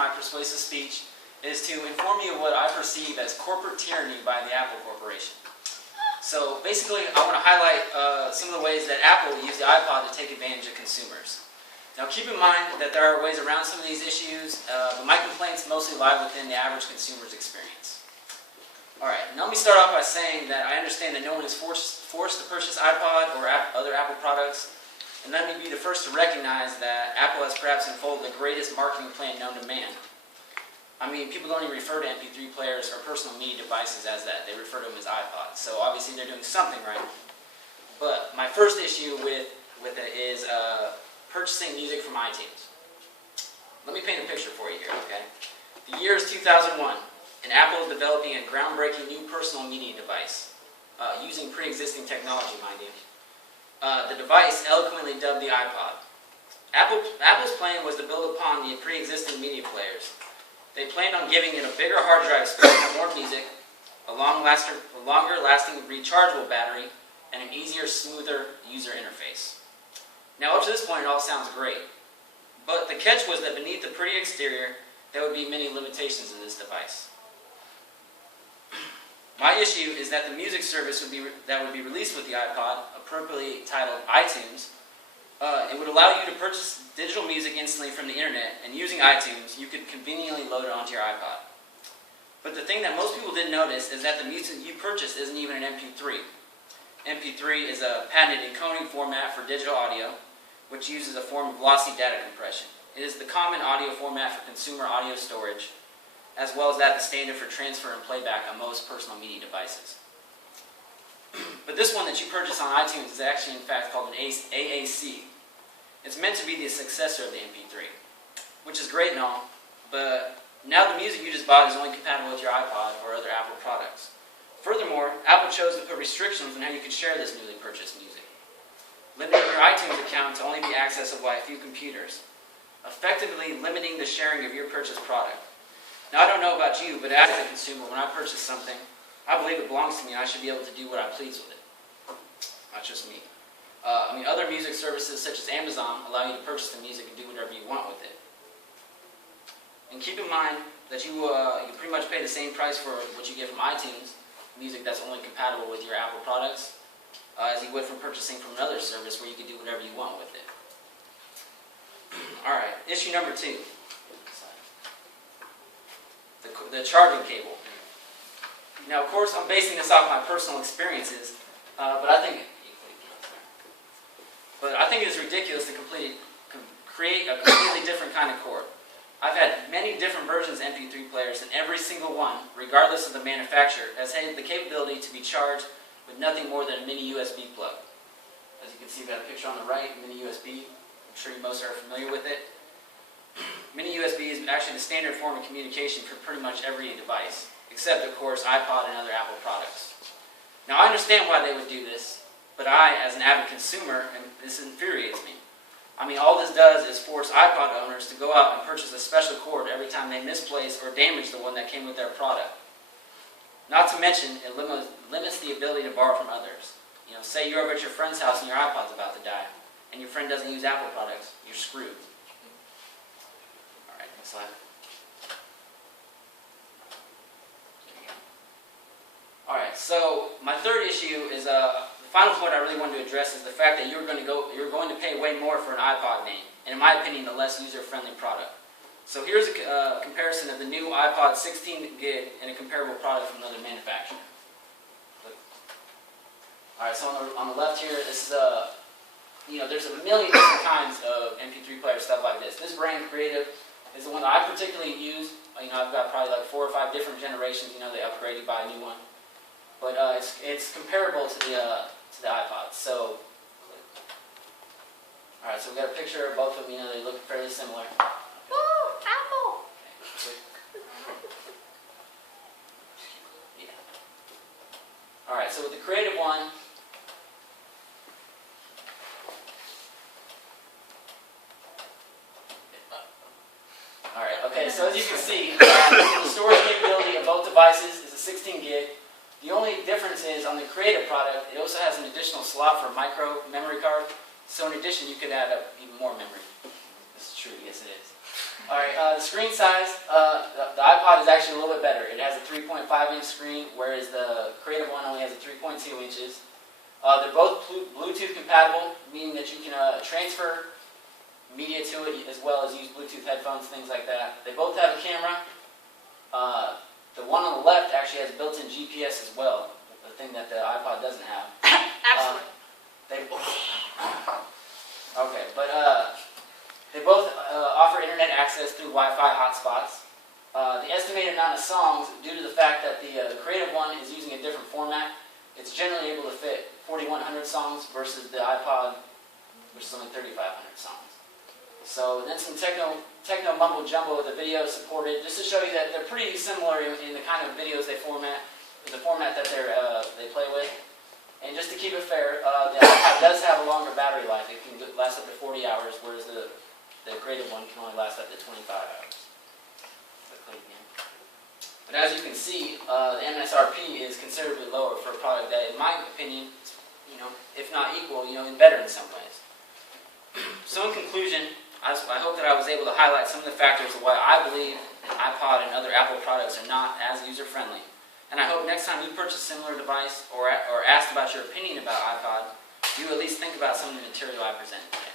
my persuasive speech is to inform you of what I perceive as corporate tyranny by the Apple Corporation. So basically, I want to highlight some of the ways that Apple used the iPod to take advantage of consumers. Now keep in mind that there are ways around some of these issues, but my complaints mostly lie within the average consumer's experience. Alright, now let me start off by saying that I understand that no one is forced to purchase iPod or other Apple products, and let me be the first to recognize that Apple has perhaps unfolded the greatest marketing plan known to man. I mean, people don't even refer to MP3 players or personal media devices as that. They refer to them as iPods. So obviously they're doing something right. But my first issue with it is purchasing music from iTunes. Let me paint a picture for you here, okay? The year is 2001, and Apple is developing a groundbreaking new personal media device, using pre-existing technology, mind you. The device, eloquently dubbed the iPod. Apple's plan was to build upon the pre-existing media players. They planned on giving it a bigger hard drive space, more music, a longer-lasting rechargeable battery, and an easier, smoother user interface. Now, up to this point, it all sounds great. But the catch was that beneath the pretty exterior, there would be many limitations in this device. My issue is that the music service that would be released with the iPod, appropriately titled iTunes, it would allow you to purchase digital music instantly from the internet, and using iTunes, you could conveniently load it onto your iPod. But the thing that most people didn't notice is that the music you purchased isn't even an MP3. MP3 is a patented encoding format for digital audio, which uses a form of lossy data compression. It is the common audio format for consumer audio storage, as well as the standard for transfer and playback on most personal media devices. But this one that you purchase on iTunes is actually in fact called an AAC. It's meant to be the successor of the MP3, which is great and all, but now the music you just bought is only compatible with your iPod or other Apple products. Furthermore, Apple chose to put restrictions on how you could share this newly purchased music, limiting your iTunes account to only be accessible by a few computers, effectively limiting the sharing of your purchased product. Now, I don't know about you, but as a consumer, when I purchase something, I believe it belongs to me and I should be able to do what I please with it. Not just me. Other music services such as Amazon allow you to purchase the music and do whatever you want with it. And keep in mind that you pretty much pay the same price for what you get from iTunes, music that's only compatible with your Apple products, as you would from purchasing from another service where you can do whatever you want with it. Alright, issue number 2. The charging cable. Now, of course, I'm basing this off my personal experiences, but I think it is ridiculous to create a completely different kind of cord. I've had many different versions of MP3 players, and every single one, regardless of the manufacturer, has had the capability to be charged with nothing more than a mini USB plug. As you can see, we've got a picture on the right, mini USB. I'm sure you most are familiar with it. Mini USB is actually the standard form of communication for pretty much every device, except, of course, iPod and other Apple products. Now, I understand why they would do this, but I, as an avid consumer, this infuriates me. All this does is force iPod owners to go out and purchase a special cord every time they misplace or damage the one that came with their product. Not to mention, it limits the ability to borrow from others. Say you're over at your friend's house and your iPod's about to die, and your friend doesn't use Apple products, you're screwed. Alright, next slide. Alright, so my third issue is the final point I really wanted to address is the fact that you're going to pay way more for an iPod name, and in my opinion, a less user-friendly product. So here's a comparison of the new iPod 16 gig and a comparable product from another manufacturer. Alright, so on the left here, this is there's a million different kinds of MP3 player stuff like this. This brand, Creative, is the one that I particularly use. I've got probably like 4 or 5 different generations. They upgrade, you buy a new one. But it's comparable to the iPod. So, alright, so we've got a picture of both of them. They look fairly similar. Woo! Apple! Yeah. Alright, so with the Creative one, so as you can see, the storage capability of both devices is a 16 gig. The only difference is on the Creative product, it also has an additional slot for a micro memory card. So in addition, you could add even more memory. This is true, yes it is. Alright, the screen size, the iPod is actually a little bit better. It has a 3.5-inch screen, whereas the Creative one only has a 3.2 inches. They're both Bluetooth compatible, meaning that you can transfer media to it as well as use Bluetooth headphones, things like that. They both have a camera. The one on the left actually has built-in GPS as well, the thing that the iPod doesn't have. Excellent. They both offer internet access through Wi-Fi hotspots. The estimated amount of songs, due to the fact that the Creative one is using a different format, it's generally able to fit 4,100 songs versus the iPod, which is only 3,500 songs. So then some techno mumbo jumbo with the video supported, just to show you that they're pretty similar in the kind of videos they format, the format that they play with. And just to keep it fair, the iPod does have a longer battery life. It can last up to 40 hours, whereas the Creative one can only last up to 25 hours. But as you can see, the MSRP is considerably lower for a product that, in my opinion, if not equal, and better in some ways. So in conclusion, I hope that I was able to highlight some of the factors of why I believe iPod and other Apple products are not as user-friendly. And I hope next time you purchase a similar device or asked about your opinion about iPod, you at least think about some of the material I presented today.